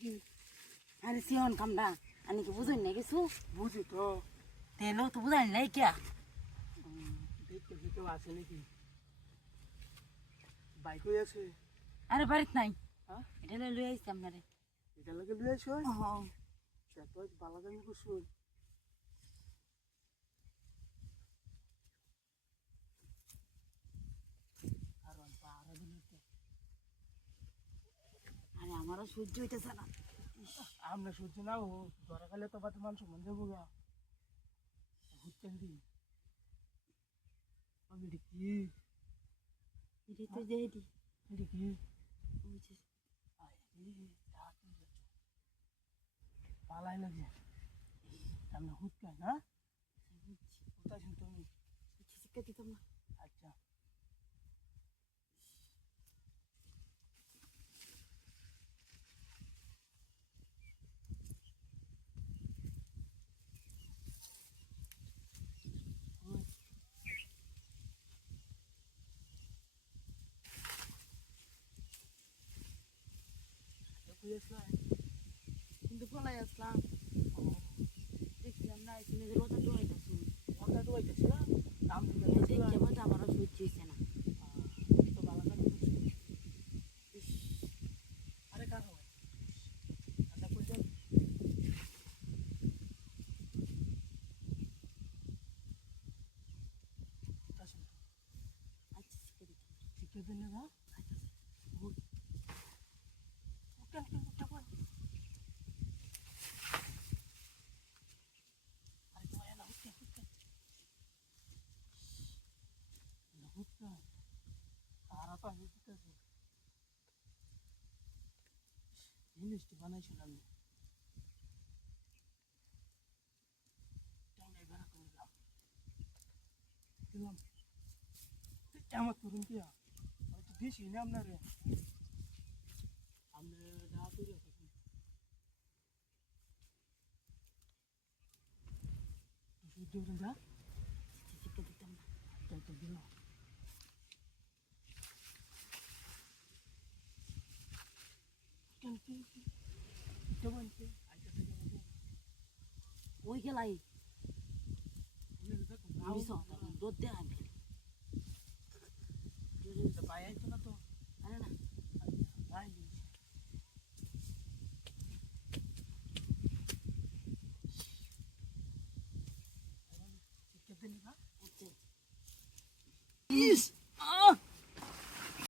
নাকি? আরে সিহন কামডা আমি কি বুঝুন না কিছু বুঝি তো। তেলো তো বুঝাই নাই কিয়া দেখতে কেউ আছে নাকি? বাইক হয়ে আছে। আরে বাড়িত নাই হ্যাঁ, এটা লই আইছি আপনারে এটা লাগে লুয়ে আসো। হ্যাঁ তারপর বালাগামি করছো। আর পাহারা দিতে আরে আমারও সহ্য হইতেছে না আমরা সহ্য না ও ধরা গেলে তো বাদ মানুষ মন যাবো গা। ঘুরতেন দি আমি কি এটা তো যাই দি এটা কি বুঝছিস পালাই লাগে আমরা হুটকাই না কোথায় শুনতো আমি। শিক্ষা দিতাম না আচ্ছা কিন্তু পলাই আসলাম দেখছিলাম না তুমি রোজা দোয়াইতেছি ওটা তো হইতেছে না দাম দিতে দেখে মতো আমারও সহ্য হয়েছে না তো বালাগামি করছো। আরে কার হয় আমরা কই যাই আসুন আচ্ছা শিক্ষা দিতাম শিখে দিলে না আচ্ছা কেন কেন কেমন আরে তো এলা হুটকা হুটকা হুটকা তারা তো আমি দিতেছি জিনিসটি বানাইছিলাম টাঙ্গাই ভাড়া করে দিলাম দিলাম আমার করুন কি হয়তো বেশি না আপনারে আপনার না তৈরি আছে সহ্য করেন যা শিক্ষা দিতাম না তাই তো দিলাম কেন কি কেমন কি আইটা থেকে ওই গেলাই আমি মিস তখন দুধ দে আমি পায়ে আইতো না তো আরে না ভাই শিক্ষা দিলি না আচ্ছা